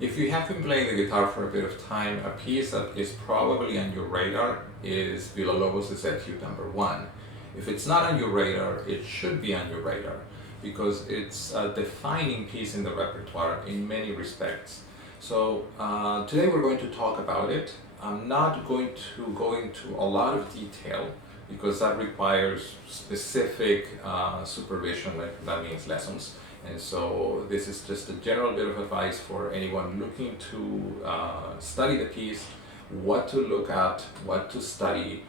If you have been playing the guitar for a bit of time, a piece that is probably on your radar is Villa-Lobos Etude number 1. If it's not on your radar, it should be on your radar because it's a defining piece in the repertoire in many respects. So today we're going to talk about it. I'm not going to go into a lot of detail because that requires specific supervision, like that means lessons. And so this is just a general bit of advice for anyone looking to study the piece, what to look at, what to study,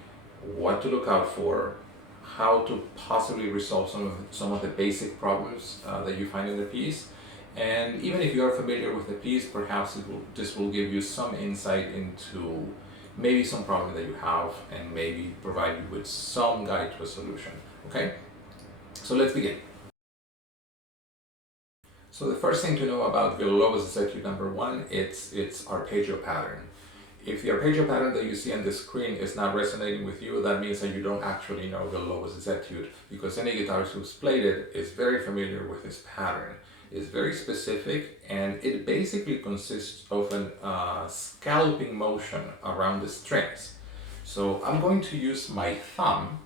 what to look out for, how to possibly resolve some of the basic problems that you find in the piece. And even if you are familiar with the piece, perhaps this will give you some insight into maybe some problem that you have and maybe provide you with some guide to a solution. Okay, so let's begin. So the first thing to know about Villa-Lobos Etude number 1, it's arpeggio pattern. If the arpeggio pattern that you see on the screen is not resonating with you, that means that you don't actually know Villa-Lobos Etude, because any guitarist who's played it is very familiar with this pattern. It's very specific, and it basically consists of a scalloping motion around the strings. So I'm going to use my thumb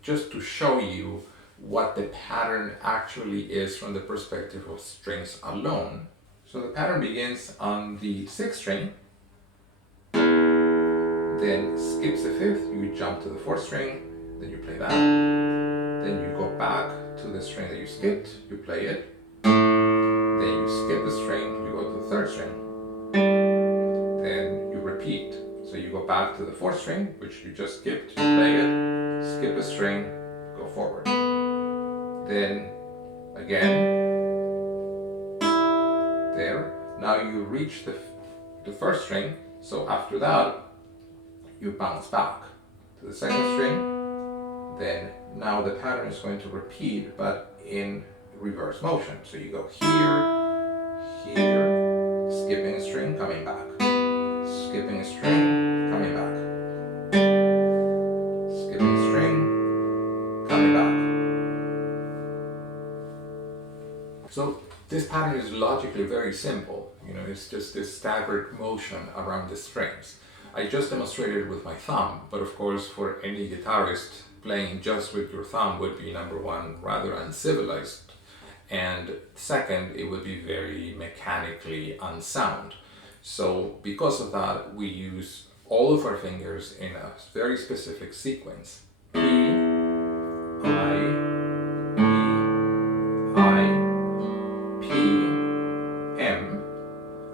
just to show you what the pattern actually is from the perspective of strings alone. So the pattern begins on the 6th string, then skips the 5th, you jump to the 4th string, then you play that, then you go back to the string that you skipped, you play it, then you skip the string, you go to the 3rd string, then you repeat. So you go back to the 4th string, which you just skipped, you play it, skip a string, go forward. Then again, there. Now you reach the 1st string, so after that, you bounce back to the 2nd string, then now the pattern is going to repeat, but in reverse motion. So you go here, here, skipping a string, coming back, skipping a string, coming back, skipping a string, coming back. So this pattern is logically very simple. It's just this staggered motion around the strings. I just demonstrated it with my thumb, but of course for any guitarist, playing just with your thumb would be, number one, rather uncivilized, and second, it would be very mechanically unsound. So because of that, we use all of our fingers in a very specific sequence. P, I,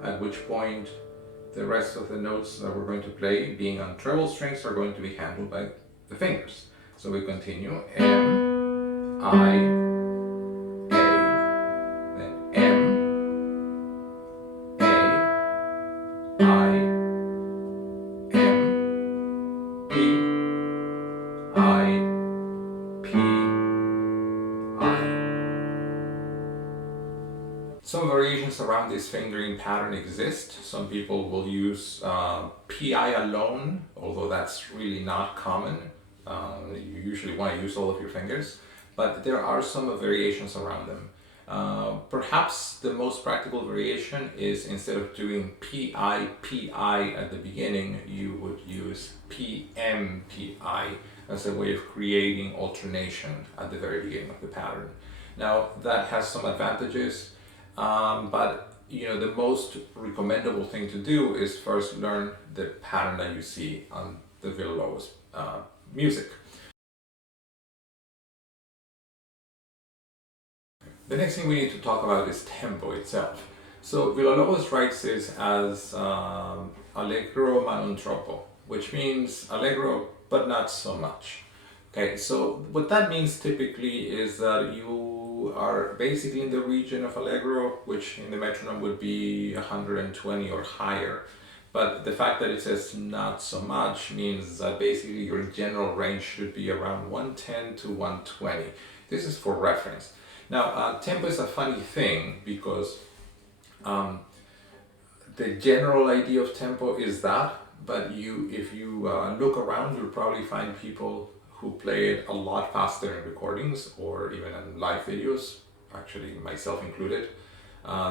at which point the rest of the notes that we're going to play, being on treble strings, are going to be handled by the fingers. So we continue M, I, A, then M, A, I, M, P, I, P, I. Some variations around this fingering pattern exist. Some people will use PI alone, although that's really not common. You usually want to use all of your fingers, but there are some variations around them. Perhaps the most practical variation is, instead of doing PI, PI at the beginning, you would use PM, PI as a way of creating alternation at the very beginning of the pattern. Now, that has some advantages. But the most recommendable thing to do is first learn the pattern that you see on the Villa-Lobos music. The next thing we need to talk about is tempo itself. So Villa-Lobos writes this as allegro ma non troppo, which means allegro but not so much. Okay, so what that means typically is that you are basically in the region of allegro, which in the metronome would be 120 or higher. But the fact that it says not so much means that basically your general range should be around 110 to 120. This is for reference. Now, tempo is a funny thing because the general idea of tempo is that, but if you look around, you'll probably find people who play it a lot faster in recordings or even in live videos, actually myself included.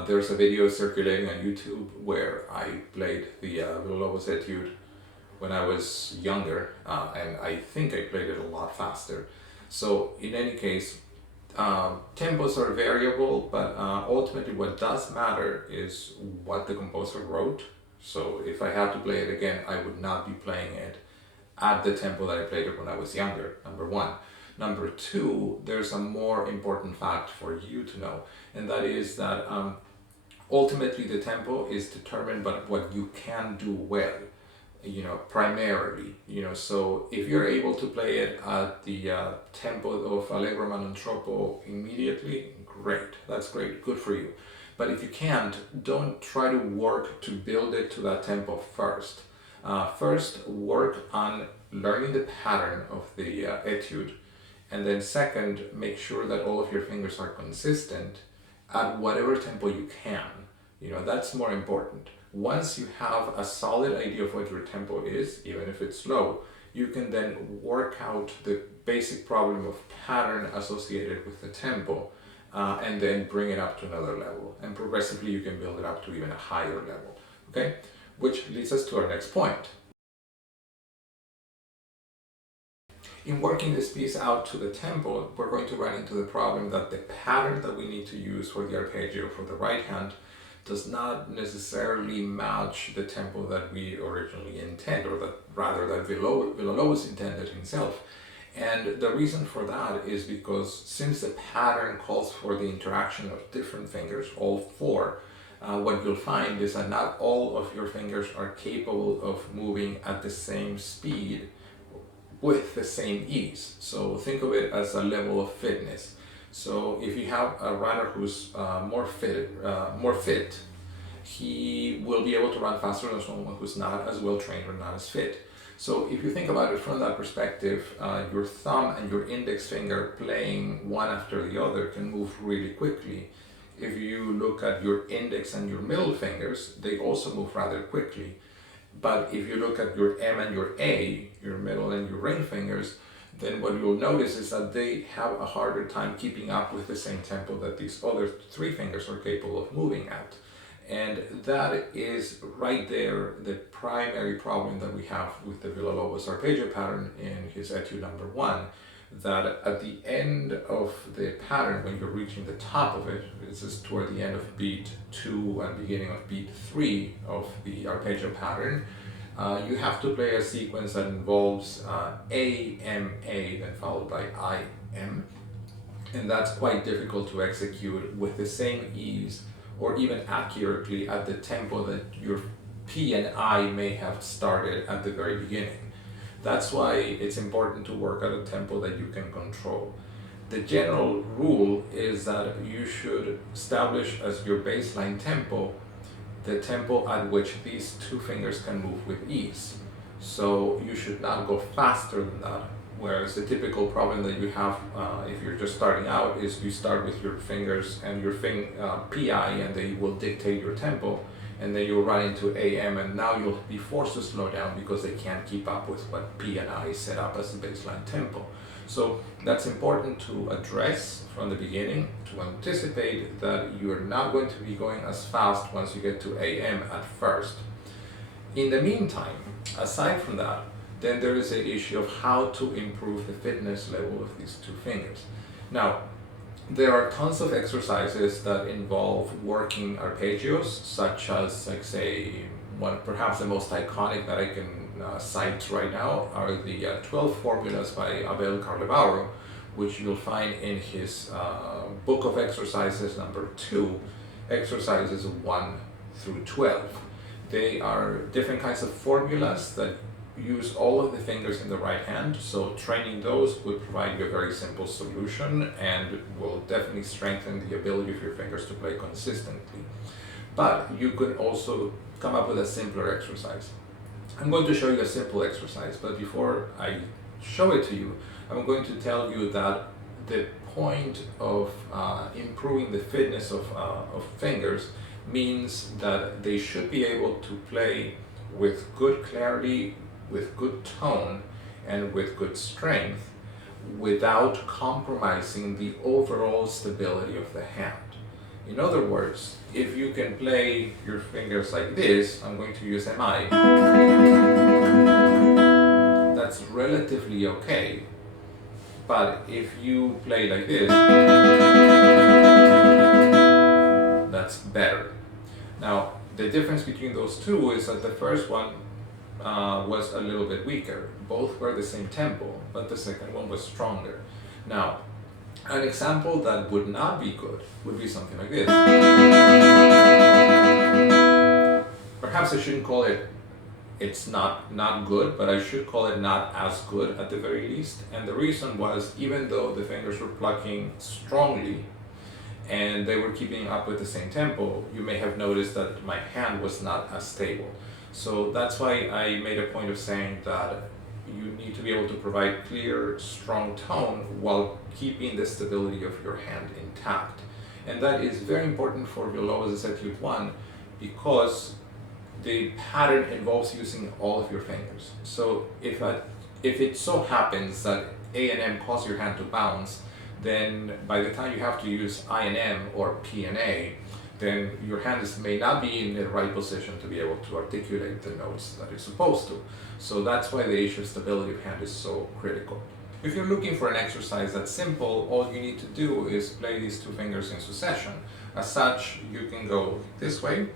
There's a video circulating on YouTube where I played the Villa-Lobos Etude when I was younger, and I think I played it a lot faster. So in any case, tempos are variable, but ultimately what does matter is what the composer wrote. So if I had to play it again, I would not be playing it at the tempo that I played it when I was younger, number one. Number two, there's a more important fact for you to know, and that is that ultimately the tempo is determined by what you can do well, primarily. So if you're able to play it at the tempo of Allegro ma non troppo immediately, great, that's great, good for you. But if you can't, don't try to work to build it to that tempo first. First, work on learning the pattern of the etude, and then second, make sure that all of your fingers are consistent at whatever tempo you can. That's more important. Once you have a solid idea of what your tempo is, even if it's slow, you can then work out the basic problem of pattern associated with the tempo, and then bring it up to another level. And progressively you can build it up to even a higher level. Okay? Which leads us to our next point. In working this piece out to the tempo, we're going to run into the problem that the pattern that we need to use for the arpeggio for the right hand does not necessarily match the tempo that we originally intend, or that rather that Villa-Lobos intended himself. And the reason for that is because since the pattern calls for the interaction of different fingers, all four, what you'll find is that not all of your fingers are capable of moving at the same speed with the same ease. So think of it as a level of fitness. So if you have a runner who's more fit, he will be able to run faster than someone who's not as well trained or not as fit. So if you think about it from that perspective, your thumb and your index finger playing one after the other can move really quickly. If you look at your index and your middle fingers, they also move rather quickly. But if you look at your M and your A, your middle and your ring fingers, then what you'll notice is that they have a harder time keeping up with the same tempo that these other three fingers are capable of moving at. And that is right there the primary problem that we have with the Villa-Lobos arpeggio pattern in his etude number 1, that at the end of the pattern, when you're reaching the top of it, this is toward the end of beat 2 and beginning of beat 3 of the arpeggio pattern, you have to play a sequence that involves A, M, A, then followed by I, M. And that's quite difficult to execute with the same ease or even accurately at the tempo that your P and I may have started at the very beginning. That's why it's important to work at a tempo that you can control. The general rule is that you should establish as your baseline tempo the tempo at which these two fingers can move with ease. So you should not go faster than that. Whereas the typical problem that you have if you're just starting out is you start with your fingers and your PI, and they will dictate your tempo, and then you'll run into AM, and now you'll be forced to slow down because they can't keep up with what P and I set up as the baseline tempo. So that's important to address from the beginning, to anticipate that you're not going to be going as fast once you get to AM at first. In the meantime, aside from that, then there is an issue of how to improve the fitness level of these two fingers. Now, there are tons of exercises that involve working arpeggios, such as, like, say, perhaps the most iconic that I can cite right now are the 12 formulas by Abel Carlevaro, which you'll find in his book of exercises number 2, exercises 1 through 12. They are different kinds of formulas that use all of the fingers in the right hand, so training those would provide you a very simple solution and will definitely strengthen the ability of your fingers to play consistently. But you could also come up with a simpler exercise. I'm going to show you a simple exercise, but before I show it to you, I'm going to tell you that the point of improving the fitness of fingers means that they should be able to play with good clarity, with good tone, and with good strength without compromising the overall stability of the hand. In other words, if you can play your fingers like this, I'm going to use MI. That's relatively okay. But if you play like this, that's better. Now, the difference between those two is that the first one was a little bit weaker. Both were the same tempo, but the second one was stronger. Now, an example that would not be good would be something like this. Perhaps I shouldn't call it it's not good, but I should call it not as good at the very least. And the reason was, even though the fingers were plucking strongly and they were keeping up with the same tempo, you may have noticed that my hand was not as stable. So that's why I made a point of saying that you need to be able to provide clear, strong tone while keeping the stability of your hand intact. And that is very important for Villa-Lobos Etude 1 because the pattern involves using all of your fingers. So if it so happens that A and M cause your hand to bounce, then by the time you have to use I and M or P and A, then your hands may not be in the right position to be able to articulate the notes that it's supposed to. So that's why the issue of stability of hand is so critical. If you're looking for an exercise that's simple, all you need to do is play these two fingers in succession. As such, you can go this way,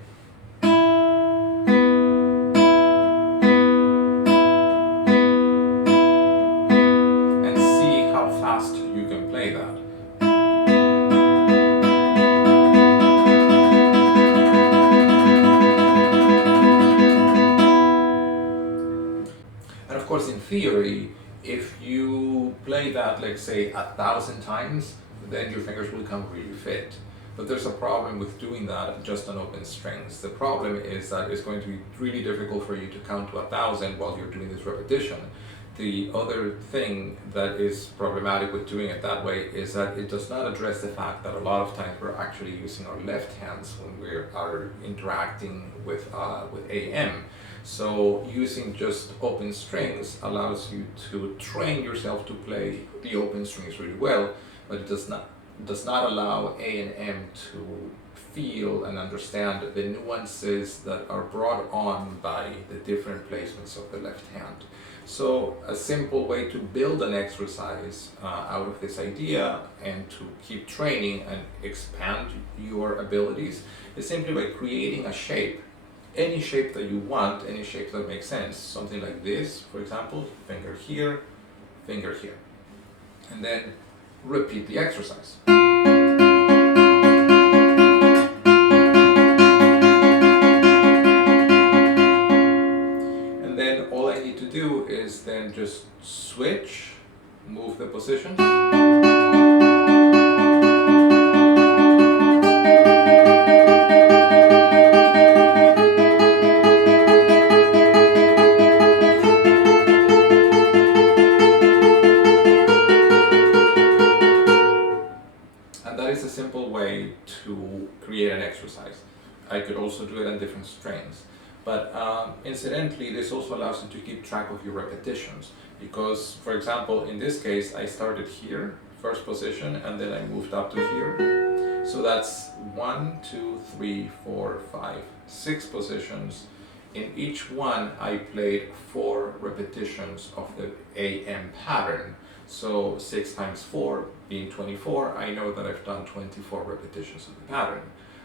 and see how fast you can play that. And of course, in theory, if you play that, let's say, 1,000 times, then your fingers will become really fit. But there's a problem with doing that just on open strings. The problem is that it's going to be really difficult for you to count to 1,000 while you're doing this repetition. The other thing that is problematic with doing it that way is that it does not address the fact that a lot of times we're actually using our left hands when we are interacting with AM. So using just open strings allows you to train yourself to play the open strings really well, but it does not allow A and M to feel and understand the nuances that are brought on by the different placements of the left hand. So a simple way to build an exercise out of this idea and to keep training and expand your abilities is simply by creating a shape. Any shape that you want, any shape that makes sense. Something like this, for example, finger here, and then repeat the exercise. And then all I need to do is then just switch, move the positions. A simple way to create an exercise. I could also do it on different strings, but incidentally this also allows you to keep track of your repetitions, because for example in this case I started here, first position, and then I moved up to here. So that's 1, 2, 3, 4, 5, 6 positions. In each one I played 4 repetitions of the AM pattern. So 6 times 4 being 24, I know that I've done 24 repetitions of the pattern.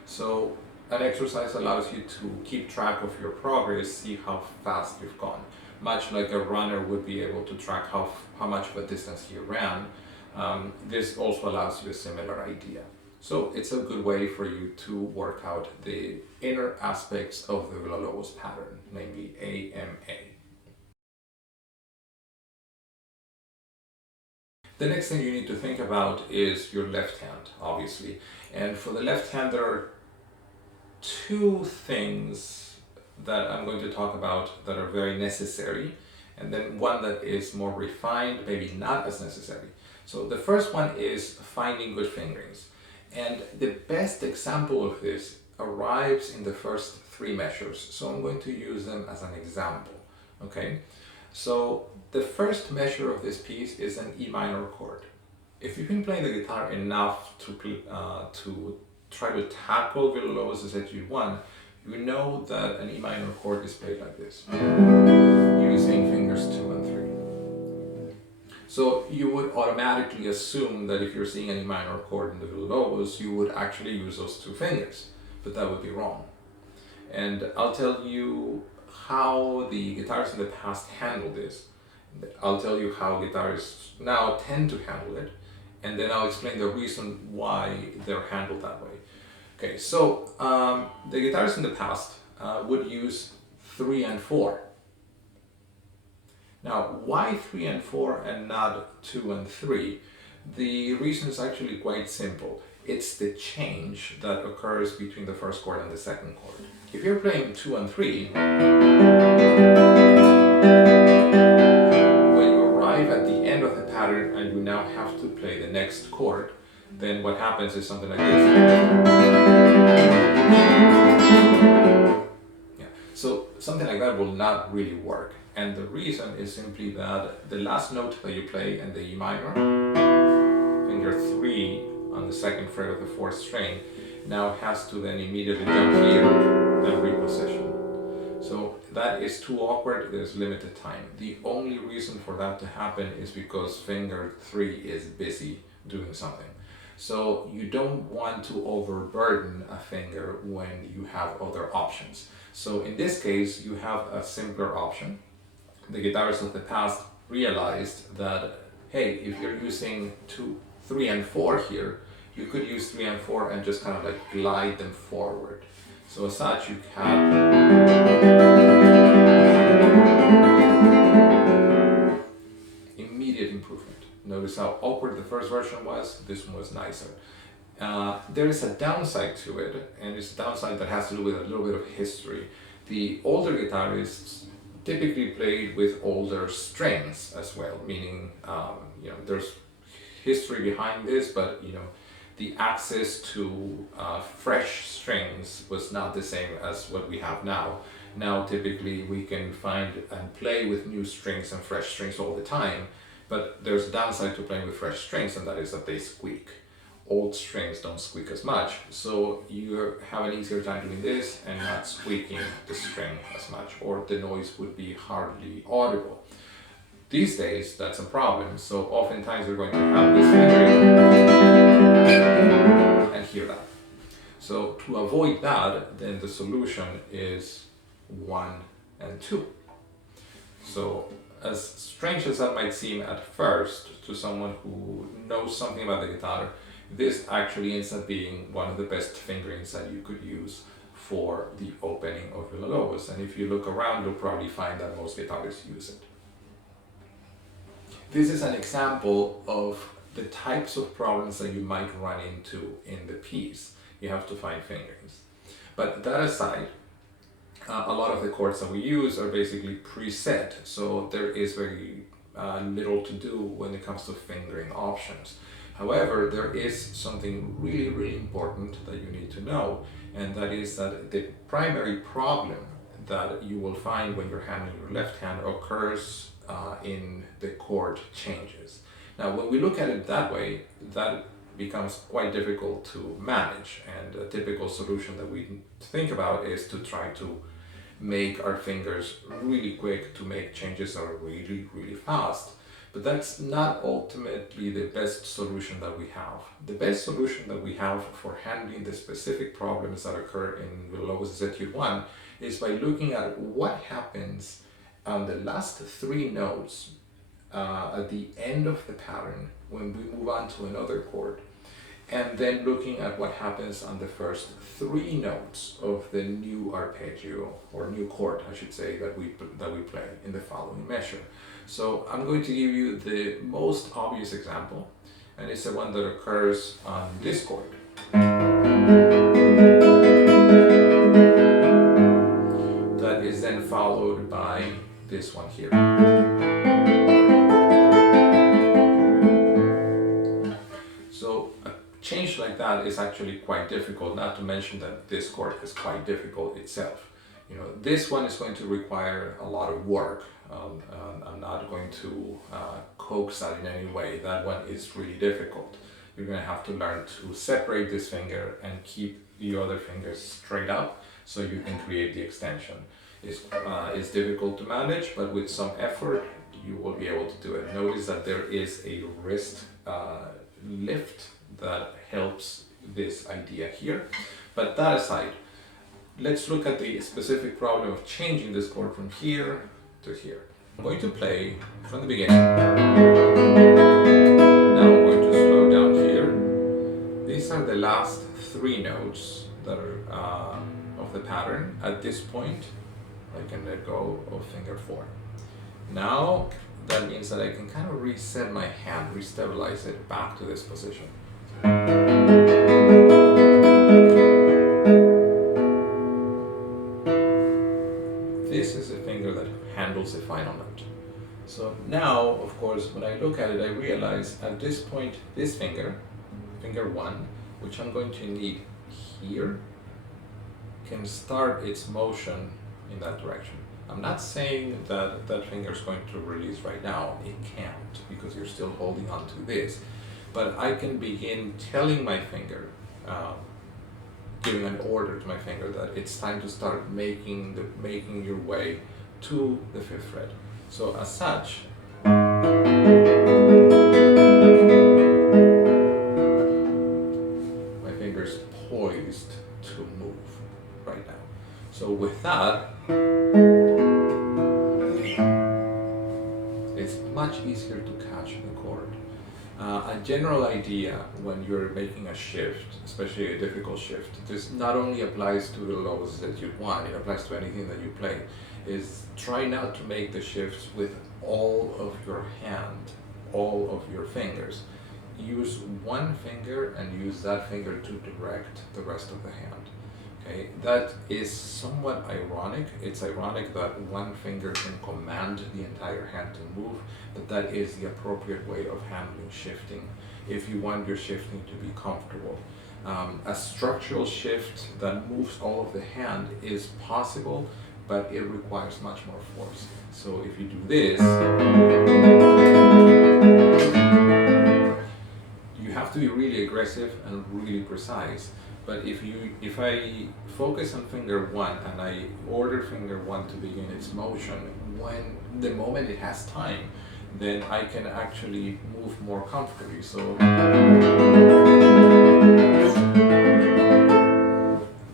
So an exercise allows you to keep track of your progress, see how fast you've gone. Much like a runner would be able to track how much of a distance he ran, this also allows you a similar idea. So it's a good way for you to work out the inner aspects of the Villa-Lobos pattern, namely AMA. The next thing you need to think about is your left hand, obviously. And for the left hand, there are 2 things that I'm going to talk about that are very necessary, and then one that is more refined, maybe not as necessary. So the first one is finding good fingerings. And the best example of this arrives in the first 3 measures. So I'm going to use them as an example, okay? So the first measure of this piece is an E minor chord. If you've been playing the guitar enough to try to tackle Villa-Lobos Etude 1, you know that an E minor chord is played like this, using fingers 2 and 3. So you would automatically assume that if you're seeing an E minor chord in the Villa-Lobos, you would actually use those 2 fingers, but that would be wrong. And I'll tell you how the guitarists in the past handled this. I'll tell you how guitarists now tend to handle it, and then I'll explain the reason why they're handled that way. Okay, so the guitarists in the past would use 3 and 4. Now, why 3 and 4 and not 2 and 3? The reason is actually quite simple. It's the change that occurs between the first chord and the second chord. If you're playing 2 and 3, when you arrive at the end of the pattern and you now have to play the next chord, then what happens is something like this. Yeah. So something like that will not really work. And the reason is simply that the last note that you play in the E minor, finger 3 on the second fret of the 4th string, now has to then immediately jump here and reposition. So that is too awkward, there's limited time. The only reason for that to happen is because finger 3 is busy doing something. So you don't want to overburden a finger when you have other options. So in this case, you have a simpler option. The guitarists of the past realized that, hey, if you're using 2, 3 and 4 here, you could use 3 and 4 and just kind of like glide them forward. So as such, you have immediate improvement. Notice how awkward the first version was, this one was nicer. There is a downside to it, and it's a downside that has to do with a little bit of history. The older guitarists typically played with older strings as well, meaning there's history behind this, but the access to fresh strings was not the same as what we have now. Now typically we can find and play with new strings and fresh strings all the time, but there's a downside to playing with fresh strings, and that is that they squeak. Old strings don't squeak as much, so you have an easier time doing this and not squeaking the string as much, or the noise would be hardly audible. These days, that's a problem, so oftentimes we're going to have this finger and hear that. So to avoid that, then the solution is 1 and 2. So as strange as that might seem at first to someone who knows something about the guitar, this actually ends up being one of the best fingerings that you could use for the opening of Villa-Lobos. And if you look around, you'll probably find that most guitarists use it. This is an example of the types of problems that you might run into in the piece. You have to find fingerings. But that aside, a lot of the chords that we use are basically preset, so there is very little to do when it comes to fingering options. However, there is something really, really important that you need to know, and that is that the primary problem that you will find when you're handling your left hand occurs in the chord changes. Now, when we look at it that way, that becomes quite difficult to manage, and a typical solution that we think about is to try to make our fingers really quick, to make changes that are really, really fast. But that's not ultimately the best solution that we have. The best solution that we have for handling the specific problems that occur in Villa-Lobos Etude 1 is by looking at what happens on the last 3 notes at the end of the pattern when we move on to another chord, and then looking at what happens on the first 3 notes of the new arpeggio, or new chord, I should say, that we play in the following measure. So I'm going to give you the most obvious example, and it's the one that occurs on this chord. That is then followed by this one here. So a change like that is actually quite difficult, not to mention that this chord is quite difficult itself. This one is going to require a lot of work. I'm not going to coax that in any way. That one is really difficult. you're going to have to learn to separate this finger and keep the other fingers straight up so you can create the extension. It's difficult to manage, but with some effort you will be able to do it. Notice that there is a wrist lift that helps this idea here. But that aside, let's look at the specific problem of changing this chord from here to here. I'm going to play from the beginning. Now I'm going to slow down here. These are the last 3 notes that are of the pattern. At this point, I can let go of finger 4. Now that means that I can kind of reset my hand, restabilize it back to this position. This is a finger that handles the final note. So now, of course, when I look at it, I realize at this point, this finger, finger 1, which I'm going to need here, can start its motion in that direction. I'm not saying that that finger is going to release right now. It can't, because you're still holding on to this. But I can begin telling my finger, giving an order to my finger that it's time to start making your way to the 5th fret. So as such, my finger is poised to move right now. So with that, it's much easier to catch the chord. A general idea when you're making a shift, especially a difficult shift, this not only applies to the Villa-Lobos Etude 1, it applies to anything that you play, is try not to make the shifts with all of your hand, all of your fingers. Use one finger and use that finger to direct the rest of the hand. Okay, that is somewhat ironic. It's ironic that one finger can command the entire hand to move, but that is the appropriate way of handling shifting if you want your shifting to be comfortable. A structural shift that moves all of the hand is possible, but it requires much more force. So if you do this, you have to be really aggressive and really precise. But if I focus on finger 1 and I order finger 1 to begin its motion, when the moment it has time, then I can actually move more comfortably. So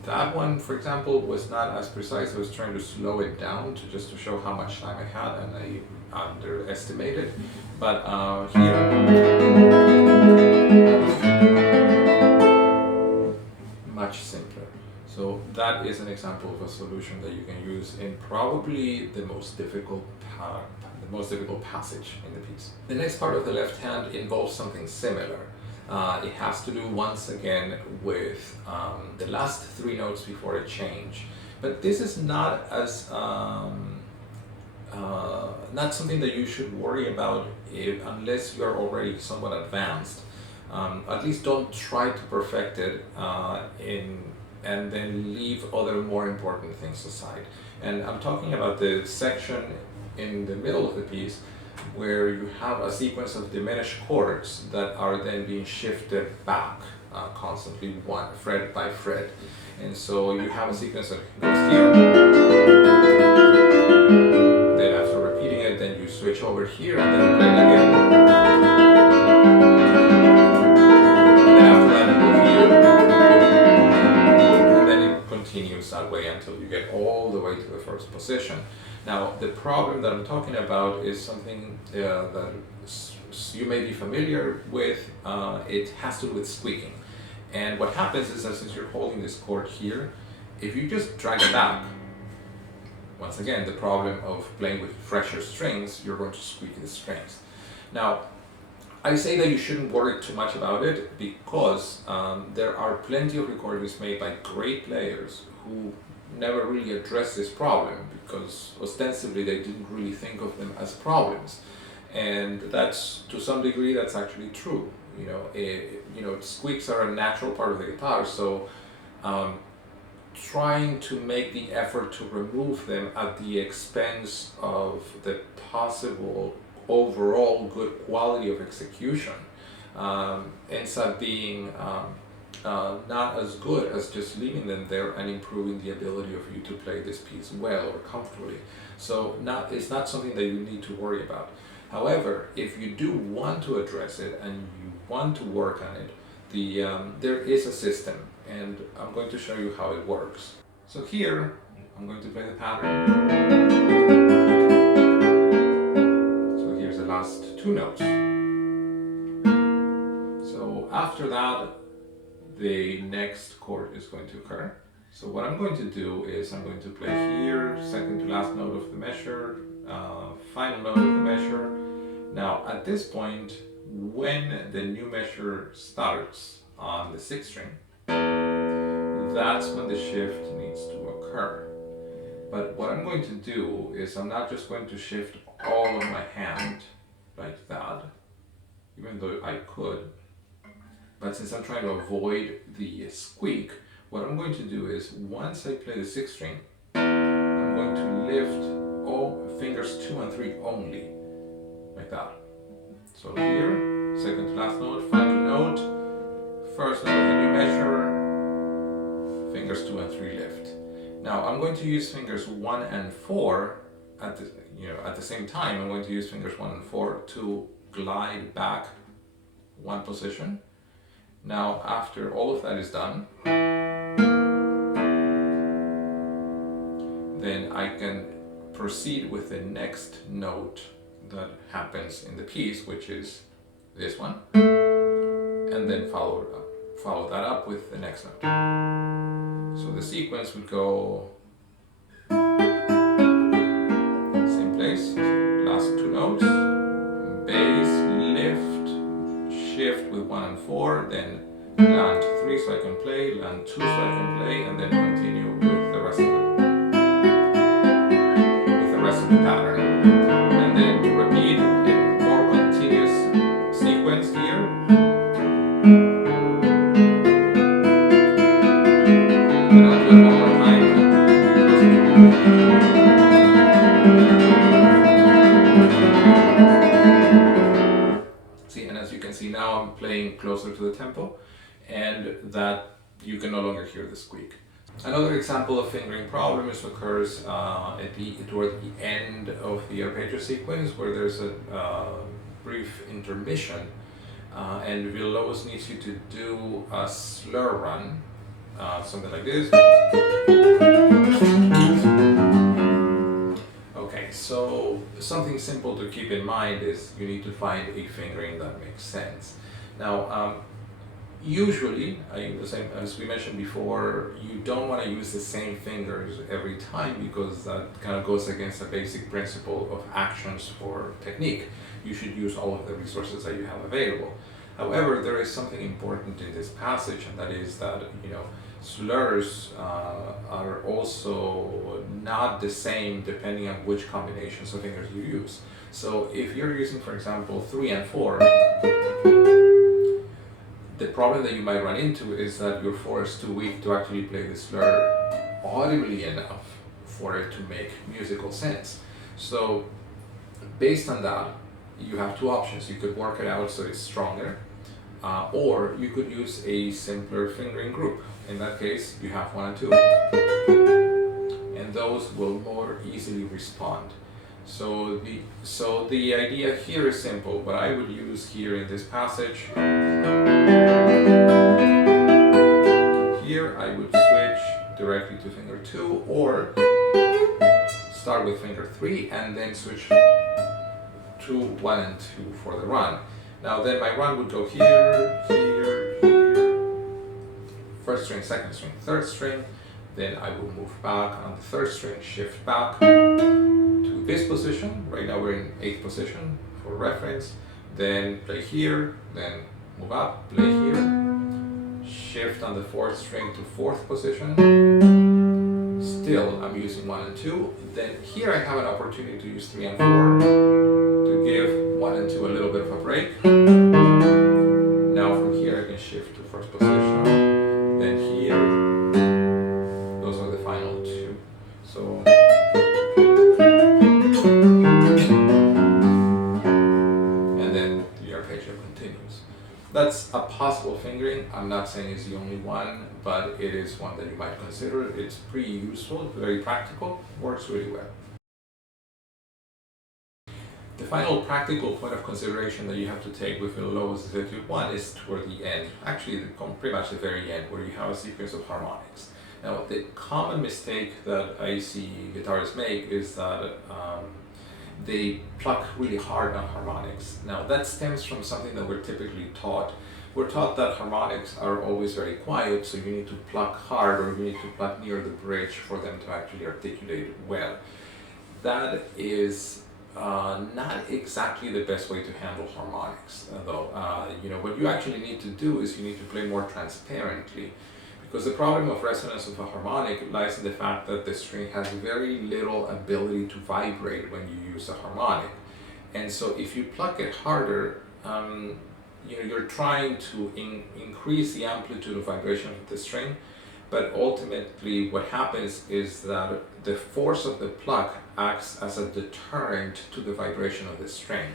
that one, for example, was not as precise. I was trying to slow it down just to show how much time I had, and I underestimated. But here, much simpler. So that is an example of a solution that you can use in probably the most difficult passage in the piece. The next part of the left hand involves something similar. It has to do once again with the last 3 notes before a change. But this is not as not something that you should worry about unless you're already somewhat advanced. At least don't try to perfect it and then leave other more important things aside. And I'm talking about the section in the middle of the piece where you have a sequence of diminished chords that are then being shifted back constantly, one fret by fret. And so you have a sequence that goes here, then after repeating it, then you switch over here and then you play it again. Then after that you go here, and then it continues that way until you get all the way to the first position. Now, the problem that I'm talking about is something that you may be familiar with. It has to do with squeaking. And what happens is that since you're holding this chord here, if you just drag it back, once again, the problem of playing with fresher strings, you're going to squeak the strings. Now, I say that you shouldn't worry too much about it because there are plenty of recordings made by great players who never really addressed this problem because ostensibly they didn't really think of them as problems, and that's to some degree that's actually true. Squeaks are a natural part of the guitar, so trying to make the effort to remove them at the expense of the possible overall good quality of execution ends up being not as good as just leaving them there and improving the ability of you to play this piece well or comfortably. So it's not something that you need to worry about. However, if you do want to address it and you want to work on it, there is a system, and I'm going to show you how it works. So here, I'm going to play the pattern. So here's the last two notes. So after that, the next chord is going to occur. So what I'm going to do is I'm going to play here, second to last note of the measure, final note of the measure. Now at this point, when the new measure starts on the 6th string, that's when the shift needs to occur. But what I'm going to do is I'm not just going to shift all of my hand like that, even though I could. But since I'm trying to avoid the squeak, what I'm going to do is once I play the 6th string, I'm going to lift all fingers 2 and 3 only, like that. So here, second to last note, final note, first note of the new measure, fingers 2 and 3 lift. Now I'm going to use fingers 1 and 4 at the same time. I'm going to use fingers 1 and 4 to glide back one position. Now after all of that is done, then I can proceed with the next note that happens in the piece, which is this one, and then follow that up with the next note. So the sequence would go same place, last two notes, bass, lift, shift with 1 and 4, then land 3 so I can play, land 2 so I can play, and then continue with the rest of the pattern. And then repeat in more continuous sequence here. And I'll do it one more time. See, and as you can see now I'm playing closer to the tempo, and that you can no longer hear the squeak. Another example of fingering problem occurs toward the end of the arpeggio sequence, where there's a brief intermission, and Villa-Lobos needs you to do a slur run, something like this. Okay, so something simple to keep in mind is you need to find a fingering that makes sense. Now, usually, as we mentioned before, you don't want to use the same fingers every time, because that kind of goes against the basic principle of actions for technique. You should use all of the resources that you have available. However, there is something important in this passage, and that is that slurs are also not the same depending on which combinations of fingers you use. So if you're using, for example, 3 and 4, the problem that you might run into is that your 4 is too weak to actually play the slur audibly enough for it to make musical sense. So based on that, you have two options. You could work it out so it's stronger, or you could use a simpler fingering group. In that case, you have 1 and 2, and those will more easily respond. So the idea here is simple. What I would use here in this passage, here I would switch directly to finger 2, or start with finger 3 and then switch to 1 and 2 for the run. Now then my run would go here, here, here, first string, second string, third string, then I will move back on the third string, shift back to this position. Right now we're in 8th position for reference, then play here, then move up, play here, shift on the 4th string to 4th position, still I'm using 1 and 2, then here I have an opportunity to use 3 and 4 to give 1 and 2 a little bit of a break. Now from here I can shift to 1st position, then here, those are the final 2. So and then the arpeggio continues. a possible fingering. I'm not saying it's the only one, but it is one that you might consider. It's pretty useful, very practical, works really well. The final practical point of consideration that you have to take with Villa-Lobos Etude 1 is toward the end, actually pretty much the very end, where you have a sequence of harmonics. Now, the common mistake that I see guitarists make is that they pluck really hard on harmonics. Now, that stems from something that we're typically taught. We're taught that harmonics are always very quiet, so you need to pluck hard or you need to pluck near the bridge for them to actually articulate well. That is not exactly the best way to handle harmonics, though. What you actually need to do is you need to play more transparently, because the problem of resonance of a harmonic lies in the fact that the string has very little ability to vibrate when you use a harmonic. And so if you pluck it harder, you're trying to increase the amplitude of vibration of the string, but ultimately what happens is that the force of the pluck acts as a deterrent to the vibration of the string.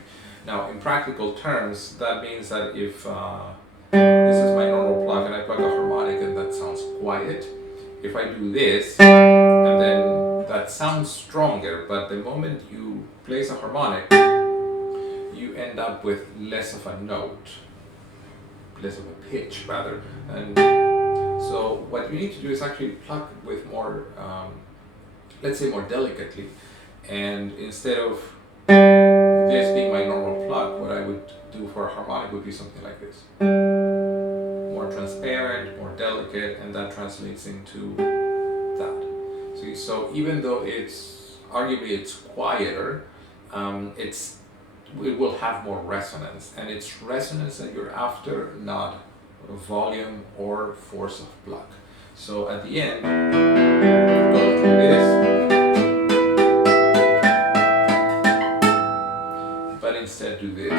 Now, in practical terms, that means that if this is my normal pluck and I pluck a harmonic and that sounds quiet, if I do this, and then that sounds stronger, but the moment you place a harmonic, you end up with less of a note, less of a pitch rather. And so what you need to do is actually pluck with more, let's say more delicately. And instead of this being my normal pluck, what I would do for a harmonic would be something like this. More transparent, more delicate, and that translates into that. See, so even though arguably it's quieter, it will have more resonance, and it's resonance that you're after, not volume or force of pluck. So at the end, go through this, but instead do this.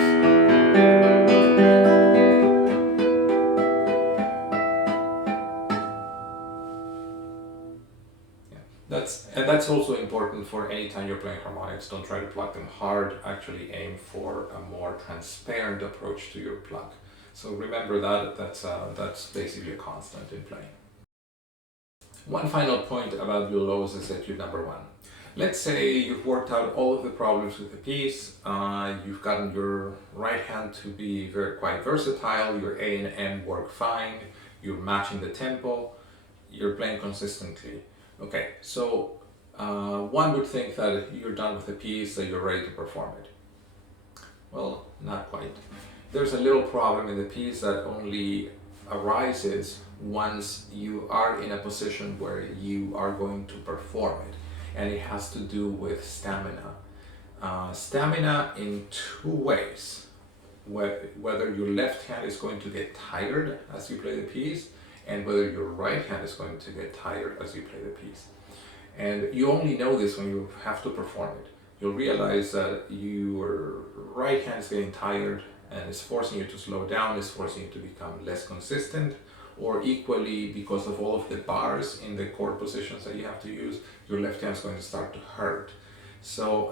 That's also important for any time you're playing harmonics. Don't try to pluck them hard, actually aim for a more transparent approach to your pluck. So remember that's basically a constant in playing. One final point about Villa-Lobos Etude number 1. Let's say you've worked out all of the problems with the piece, you've gotten your right hand to be quite versatile, your A and M work fine, you're matching the tempo, you're playing consistently. Okay, so one would think that you're done with the piece, that you're ready to perform it. Well, not quite. There's a little problem in the piece that only arises once you are in a position where you are going to perform it, and it has to do with stamina. Stamina in two ways. Whether your left hand is going to get tired as you play the piece, and whether your right hand is going to get tired as you play the piece. And you only know this when you have to perform it. You'll realize that your right hand is getting tired and it's forcing you to slow down, it's forcing you to become less consistent, or equally, because of all of the bars in the chord positions that you have to use, your left hand is going to start to hurt. So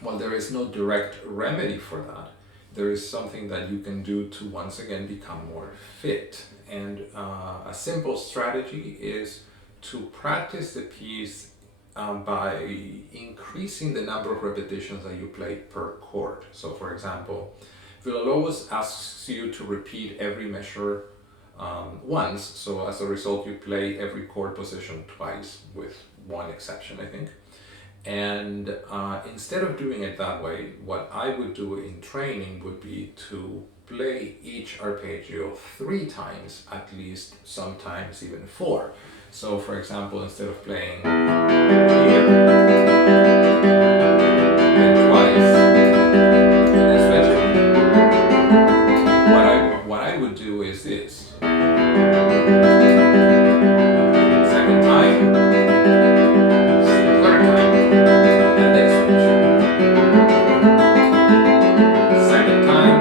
while there is no direct remedy for that, there is something that you can do to once again become more fit. And a simple strategy is to practice the piece by increasing the number of repetitions that you play per chord. So for example, Villa-Lobos asks you to repeat every measure once, so as a result you play every chord position twice, with one exception I think. And instead of doing it that way, what I would do in training would be to play each arpeggio 3 times, at least, sometimes even 4. So for example, instead of playing here, then twice, and then switching, what I would do is this. Second time, third time, and then switch. Second time,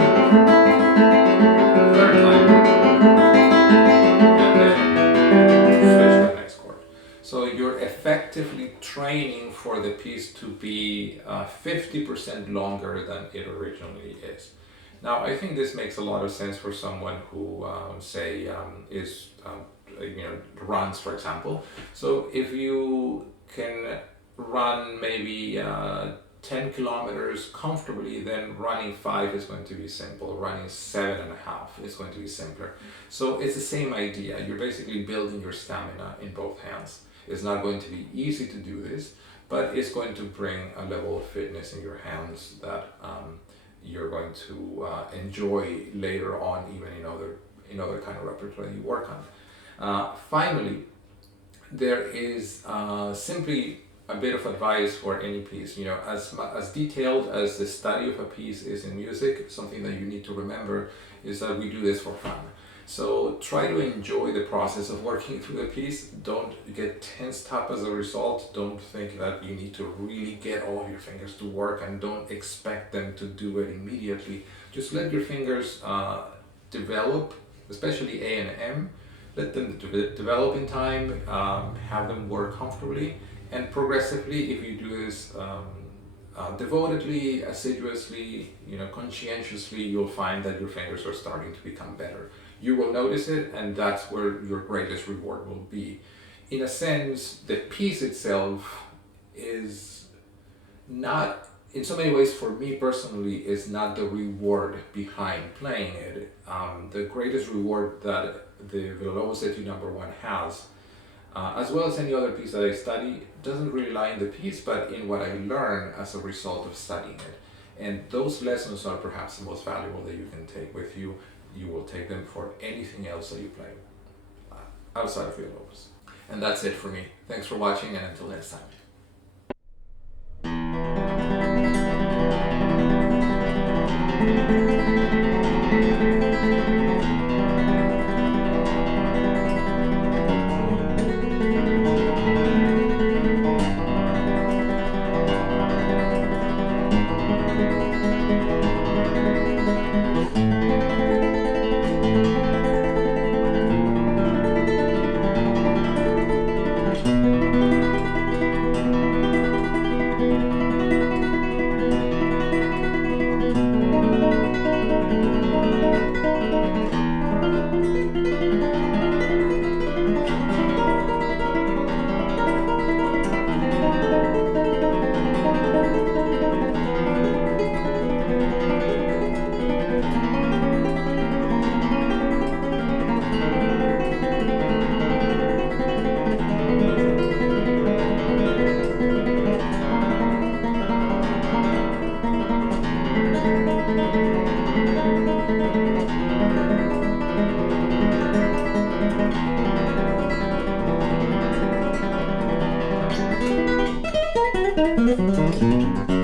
third time, and then switch to the next chord. So you're effectively training for the piece to be 50% longer than it originally is. Now, I think this makes a lot of sense for someone who, say, is runs, for example. So if you can run maybe 10 kilometers comfortably, then running 5 is going to be simple. Running 7.5 is going to be simpler. So it's the same idea. You're basically building your stamina in both hands. It's not going to be easy to do this, but it's going to bring a level of fitness in your hands that you're going to enjoy later on, even in other kind of repertoire you work on. Finally, there is simply a bit of advice for any piece. As detailed as the study of a piece is in music, something that you need to remember is that we do this for fun. So try to enjoy the process of working through the piece. Don't get tensed up as a result. Don't think that you need to really get all of your fingers to work, and don't expect them to do it immediately. Just let your fingers develop, especially A and M. Let them develop in time, have them work comfortably, and progressively, if you do this devotedly, assiduously, conscientiously, you'll find that your fingers are starting to become better. You will notice it, and that's where your greatest reward will be. In a sense, the piece itself is not, in so many ways, for me personally, is not the reward behind playing it. The greatest reward that the Villa-Lobos Etude No. 1 has, as well as any other piece that I study, doesn't really lie in the piece, but in what I learn as a result of studying it. And those lessons are perhaps the most valuable that you can take with you. You will take them for anything else that you play outside of Villa-Lobos. And that's it for me. Thanks for watching, and until next time. Thank you.